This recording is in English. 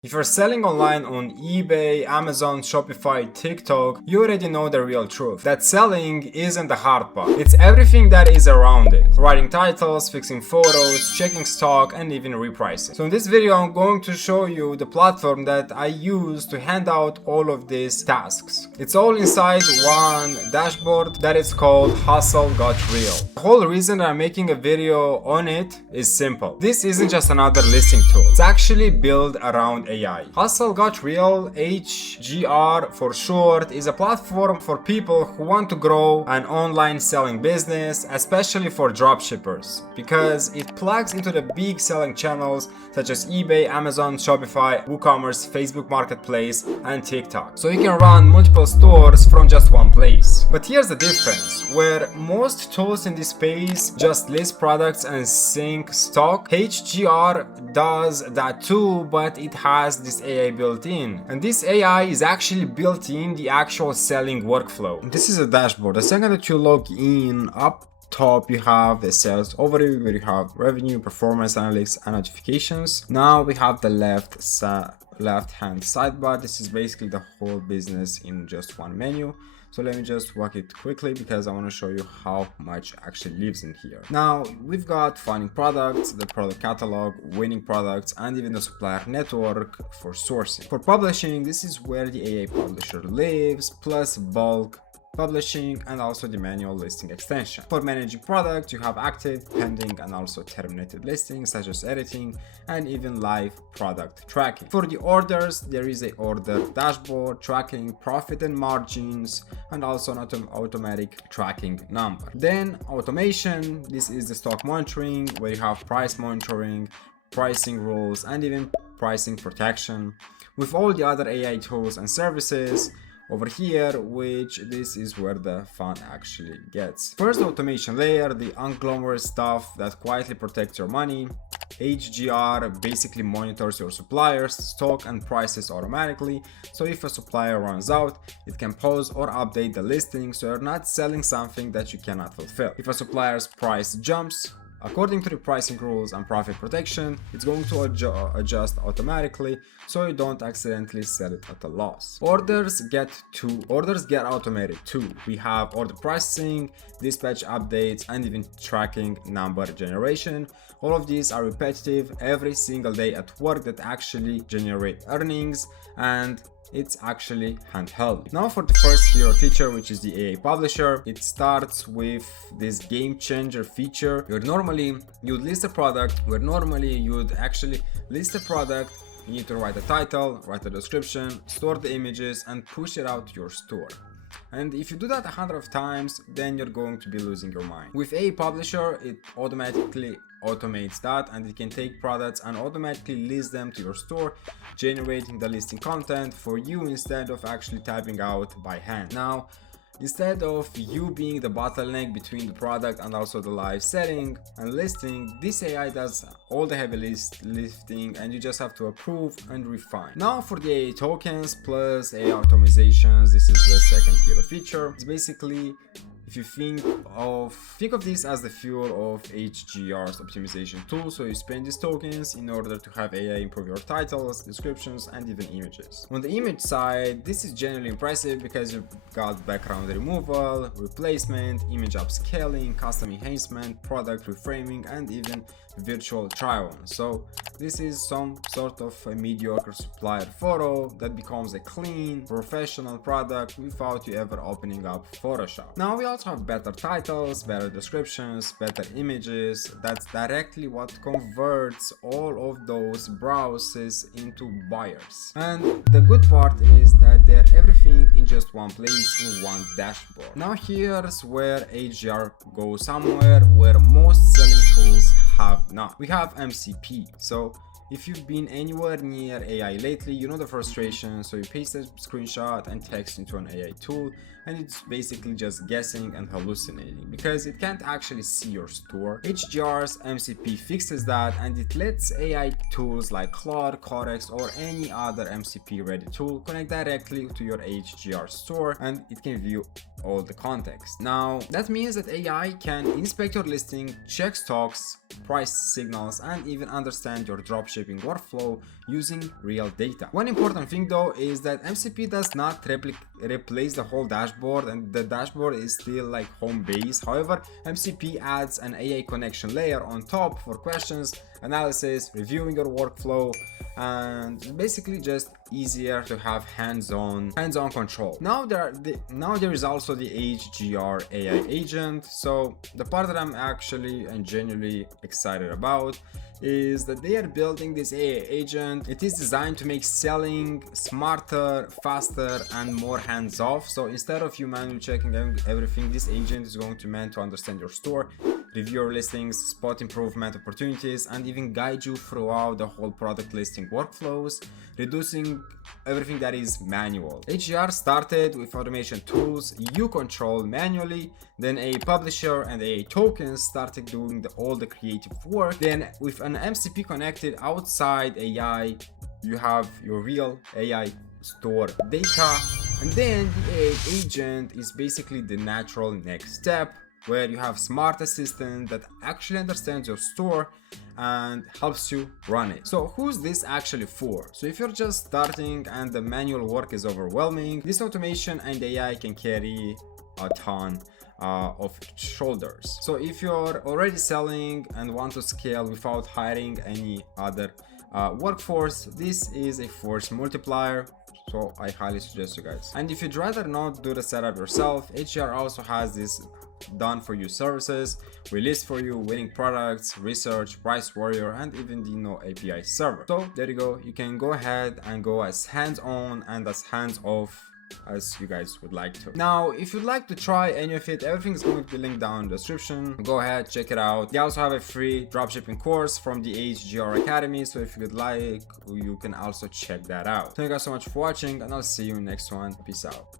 If you're selling online on eBay, Amazon, Shopify, TikTok, you already know the real truth. That selling isn't the hard part. It's everything that is around it. Writing titles, fixing photos, checking stock, and even repricing. So in this video, I'm going to show you the platform that I use to hand out all of these tasks. It's all inside one dashboard that is called Hustle Got Real. The whole reason I'm making a video on it is simple. This isn't just another listing tool. It's actually built around AI. Hustle Got Real, HGR for short, is a platform for people who want to grow an online selling business, especially for dropshippers, because it plugs into the big selling channels such as eBay, Amazon, Shopify, WooCommerce, Facebook Marketplace, and TikTok. So you can run multiple stores from just one place. But here's the difference. Where most tools in this space just list products and sync stock, HGR does that too, but it has this AI built in. And this AI is actually built in the actual selling workflow. This is a dashboard. The second that you log in, up top you have the sales overview where you have revenue, performance analytics, and notifications. Now we have the left hand sidebar. This is basically the whole business in just one menu. So let me just walk it quickly because I want to show you how much actually lives in here. Now we've got finding products, the product catalog, winning products, and even the supplier network for sourcing. For publishing, this is where the AI publisher lives, plus bulk publishing, and also the manual listing extension. For managing products, you have active, pending, and also terminated listings such as editing and even live product tracking. For the orders, there is a order dashboard tracking profit and margins, and also an automatic tracking number. Then automation, this is the stock monitoring where you have price monitoring, pricing rules, and even pricing protection, with all the other AI tools and services over here, which this is where the fun actually gets. First, the automation layer, the unglamorous stuff that quietly protects your money. HGR basically monitors your suppliers, stock, and prices automatically. So if a supplier runs out, it can pause or update the listing so you're not selling something that you cannot fulfill. If a supplier's price jumps, according to the pricing rules and profit protection, it's going to adjust automatically so you don't accidentally sell it at a loss. Orders get automated too. We have order pricing, dispatch updates, and even tracking number generation. All of these are repetitive every single day at work that actually generate earnings, and it's actually handheld. Now for the first hero feature, which is the AI publisher, it starts with this game changer feature where normally you'd list a product, you need to write a title, write a description, store the images, and push it out to your store. And if you do that 100 times, then you're going to be losing your mind. With AI Publisher, it automatically automates that, and it can take products and automatically list them to your store, generating the listing content for you instead of actually typing out by hand. Now, instead of you being the bottleneck between the product and also the live setting and listing, this AI does all the heavy lifting and you just have to approve and refine. Now for the AI tokens plus AI optimizations, this is the second hero feature. It's basically, if you think of this as the fuel of HGR's optimization tool. So you spend these tokens in order to have AI improve your titles, descriptions, and even images. On the image side, this is generally impressive because you've got background removal, replacement, image upscaling, custom enhancement, product reframing, and even virtual try-on. So this is some sort of a mediocre supplier photo that becomes a clean, professional product without you ever opening up Photoshop. Now we also have better titles, better descriptions, better images. That's directly what converts all of those browsers into buyers. And the good part is that they're everything in just one place in one dashboard. Now here's where HGR goes somewhere where most selling tools have not. We have MCP. So if you've been anywhere near AI lately, you know the frustration. So you paste a screenshot and text into an AI tool, and it's basically just guessing and hallucinating because it can't actually see your store. HGR's MCP fixes that, and it lets AI tools like Claude, Codex, or any other MCP ready tool connect directly to your HGR store, and it can view all the context. Now, that means that AI can inspect your listing, check stocks, price signals, and even understand your dropshipping workflow using real data. One important thing though is that MCP does not replace the whole dashboard, and the dashboard is still like home base. However, MCP adds an AI connection layer on top for questions, analysis, reviewing your workflow, and basically just easier to have hands-on control. Now there is also the HGR AI Agent. So the part that I'm actually and genuinely excited about is that they are building this AI agent. It is designed to make selling smarter, faster, and more hands-off. So instead of you manually checking everything, this agent is going to meant to understand your store, review your listings, spot improvement opportunities, and even guide you throughout the whole product listing workflows, reducing everything that is manual. HGR started with automation tools you control manually, then a publisher and a tokens started doing all the creative work. Then with an MCP connected outside AI, you have your real AI store data, and then the AI agent is basically the natural next step, where you have smart assistant that actually understands your store and helps you run it. So who's this actually for? So if you're just starting and the manual work is overwhelming, this automation and AI can carry a ton of shoulders. So if you're already selling and want to scale without hiring any other workforce, this is a force multiplier. So I highly suggest you guys. And if you'd rather not do the setup yourself, HGR also has this done for you services. We list for you winning products, research, price warrior, and even the API server. So there you go. You can go ahead and go as hands-on and as hands-off as you guys would like to. Now, if you'd like to try any of it, everything is going to be linked down in the description. Go ahead, check it out. They also have a free dropshipping course from the HGR Academy, so if you would like, you can also check that out. Thank you guys so much for watching, and I'll see you in the next one. Peace out.